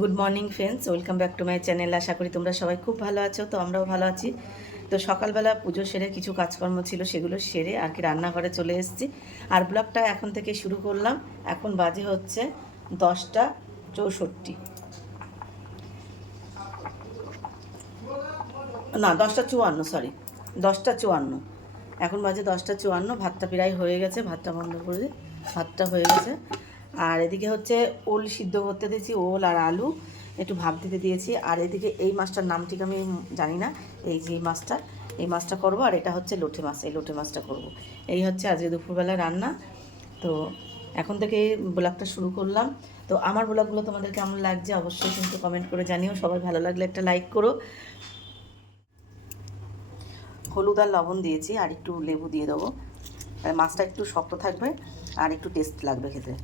Good morning friends, welcome back to my channel. আশা করি তোমরা সবাই খুব ভালো আছো। তো আমরাও ভালো আছি। তো সকালবেলা পুজো সেরে কিছু কাজকর্ম ছিল, সেগুলো সেরে আর কি রান্নাঘরে চলে এসেছি। আর ব্লগটা এখন থেকে শুরু করলাম। এখন বাজে হচ্ছে 10টা 64, না 10টা 54, সরি 10টা 54। এখন বাজে 10টা 54। ভাতটা প্রায় হয়ে গেছে, ভাতটা বন্ধ করে ভাতটা হয়ে গেছে। আর এদিকে হচ্ছে ওল সিদ্ধ করতে দিয়েছি, ওল আর আলু একটু ভাপ দিতে দিয়েছি। আর এদিকে এই মাছটার নাম ঠিক আমি জানি না, এই যে এই মাছটা করবো। আর এটা হচ্ছে লোটে মাছ, এই লোটে মাছটা করব। এই হচ্ছে আজকে দুপুরবেলা রান্না। তো এখন থেকে ব্লগটা শুরু করলাম। তো আমার ব্লগগুলো তোমাদের কেমন লাগছে অবশ্যই কিন্তু কমেন্ট করে জানিও। সবাই ভালো লাগলে একটা লাইক করো। হলুদ আর লবণ দিয়েছি, আর একটু লেবু দিয়ে দেবো। মাছটা একটু শক্ত থাকবে আর একটু টেস্ট লাগবে খেতে।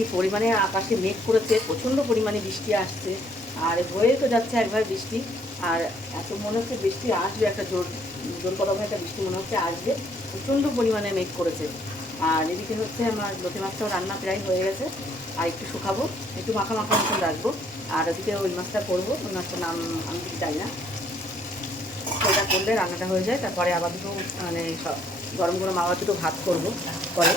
কি পরিমাণে আকাশে মেঘ করেছে, প্রচণ্ড পরিমাণে বৃষ্টি আসছে। আর হয়ে তো যাচ্ছে একবার বৃষ্টি। আর এত মনে হচ্ছে বৃষ্টি আসবে, একটা জোর জোর কদমে একটা বৃষ্টি মনে হচ্ছে আসবে। প্রচণ্ড পরিমাণে মেঘ করেছে। আর এদিকে হচ্ছে আমার লোটে মাছটাও রান্না প্রায় হয়ে গেছে। আর একটু শুকাবো, একটু মাখা মাখা মতন রাখবো। আর ওদিকে ওই মাছটা করবো, ওই মাছটার নাম আমি কিছু জানি না। সেটা করলে রান্নাটা হয়ে যায়। তারপরে আবার দুটো মানে গরম গরম আবার দুটো ভাত করবো পরে।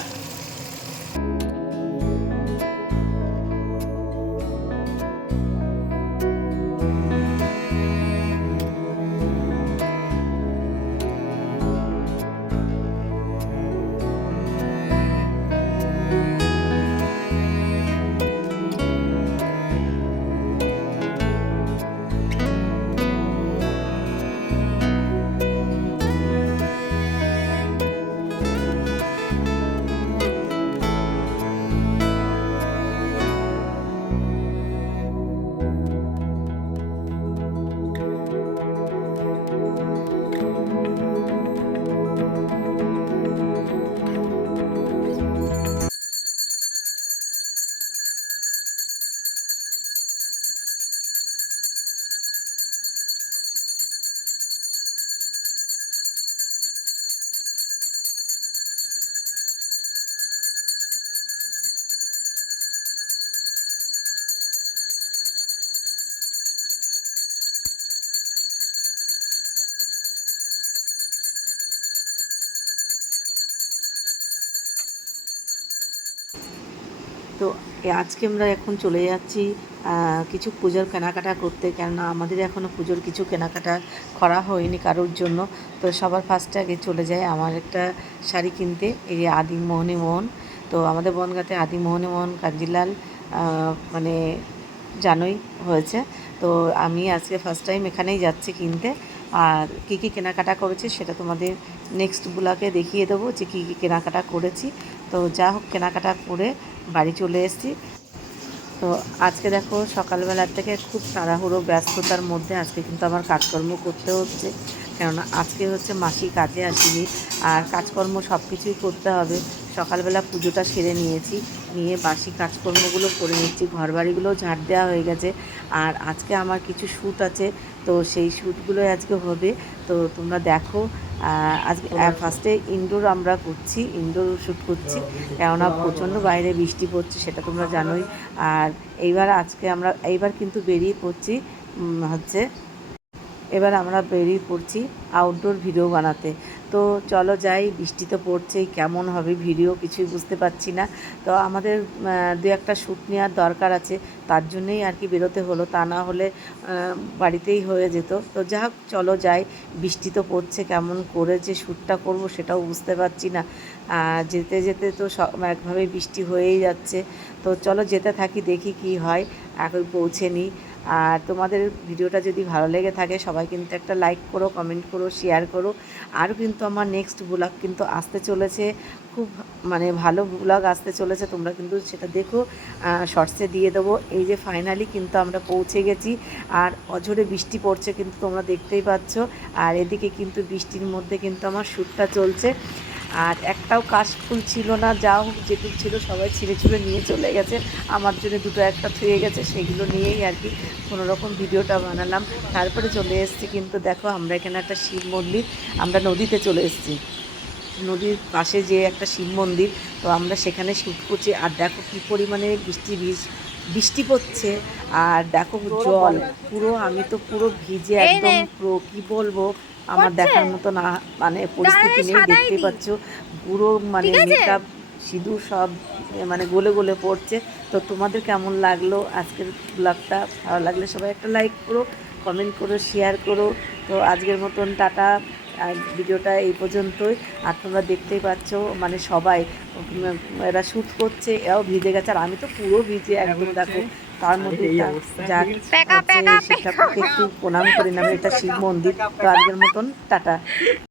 তো আজকে আমরা এখন চলে যাচ্ছি কিছু পুজোর কেনাকাটা করতে, কেননা আমাদের এখনও পুজোর কিছু কেনাকাটা করা হয়নি কারোর জন্য। তো সবার ফার্স্টে আগে চলে যায় আমার একটা শাড়ি কিনতে, এই আদি মোহনী মোহন। তো আমাদের বনগাঁতে আদি মোহনী মোহন কাঞ্জিলাল মানে জানোই হয়েছে। তো আমি আজকে ফার্স্ট টাইম এখানেই যাচ্ছি কিনতে। আর কী কী কেনাকাটা করেছি সেটা তোমাদের নেক্সট ব্লগে দেখিয়ে দেবো যে কী কী কেনাকাটা করেছি। তো যা হোক, কেনাকাটা করে বাড়ি চলে এসেছি। তো আজকে দেখো সকালবেলার থেকে খুব তাড়াহুড়ো ব্যস্ততার মধ্যে আজকে কিন্তু আমার কাজকর্ম করতে হচ্ছে, কেননা আজকে হচ্ছে মাসি কাজে আসিনি। আর কাজকর্ম সব কিছুই করতে হবে। সকালবেলা পুজোটা সেরে নিয়েছি, নিয়ে বাসি কাজকর্মগুলো করে নিচ্ছি। ঘরবাড়িগুলো ঝাড় দেওয়া হয়ে গেছে। আর আজকে আমার কিছু শ্যুট আছে, তো সেই শ্যুটগুলোই আজকে হবে। তো তোমরা দেখো, আজকে ফার্স্টে ইনডোর আমরা করছি, ইনডোর শ্যুট করছি, কেননা প্রচণ্ড বাইরে বৃষ্টি পড়ছে, সেটা তোমরা জানোই। আর এইবার কিন্তু বেরিয়ে পড়ছি হচ্ছে এবার আমরা বেরিয়ে পড়ছি আউটডোর ভিডিও বানাতে। তো চলো যাই, বৃষ্টি তো পড়ছেই, কেমন হবে ভিডিও কিছুই বুঝতে পারছি না। তো আমাদের দু একটা শ্যুট নেওয়ার দরকার আছে, তার জন্যেই আর কি বেরোতে হলো, তা না হলে বাড়িতেই হয়ে যেত। তো যা হোক চলো যাই, বৃষ্টি তো পড়ছে, কেমন করে যে শ্যুটটা করব সেটাও বুঝতে পারছি না। যেতে যেতে তো একভাবে বৃষ্টি হয়েই যাচ্ছে। তো চলো যেতে থাকি, দেখি কি হয়, এখন পৌঁছে নিই। আর তোমাদের ভিডিওটা যদি ভালো লেগে থাকে সবাই কিন্তু একটা লাইক করো, কমেন্ট করো, শেয়ার করো। আরও কিন্তু আমার নেক্সট ব্লগ কিন্তু আসতে চলেছে, খুব মানে ভালো ব্লগ আসতে চলেছে, তোমরা কিন্তু সেটা দেখো, শর্টসে দিয়ে দেবো। এই যে ফাইনালি কিন্তু আমরা পৌঁছে গেছি, আর অঝোরে বৃষ্টি পড়ছে কিন্তু তোমরা দেখতেই পাচ্ছ। আর এদিকে কিন্তু বৃষ্টির মধ্যে কিন্তু আমার শ্যুটটা চলছে, আর একটাও কাশফুল ছিল না, যা হোক যেটুকু ছিল সবাই ছিঁড়ে ছুঁড়ে নিয়ে চলে গেছে, আমার জন্য দুটো একটা থুয়ে গেছে, সেগুলো নিয়েই আর কি কোনো রকম ভিডিওটা বানালাম। তারপরে চলে এসেছি, কিন্তু দেখো আমরা এখানে একটা শিব মন্দির, আমরা নদীতে চলে এসেছি, নদীর পাশে যে একটা শিব মন্দির, তো আমরা সেখানে শ্যুট করছি। আর দেখো কী পরিমাণে বৃষ্টি পড়ছে, আর দেখো জল পুরো, আমি তো পুরো ভিজে একদম পুরো কী বলবো, আমার দেখার মতো না মানে পরিস্থিতি নেই, দেখতেই পাচ্ছ পুরো মানে মেকআপ সিঁদুর সব মানে গলে গলে পড়ছে। তো তোমাদের কেমন লাগলো আজকের ব্লগটা? ভালো লাগলে সবাই একটা লাইক করো, কমেন্ট করো, শেয়ার করো। তো আজকের মতন টাটা, আর ভিডিওটা এই পর্যন্তই। আর তোমরা দেখতেই পাচ্ছ মানে সবাই এরা শ্যুট করছে, এরাও ভিজে গেছে, আর আমি তো পুরো ভিজে একদম দেখো। তার মধ্যে যাক হচ্ছে শিব ঠাকুরকে একটু প্রণাম করে নেবে, এটা শিব মন্দির। তো আজকের মতন টাটা।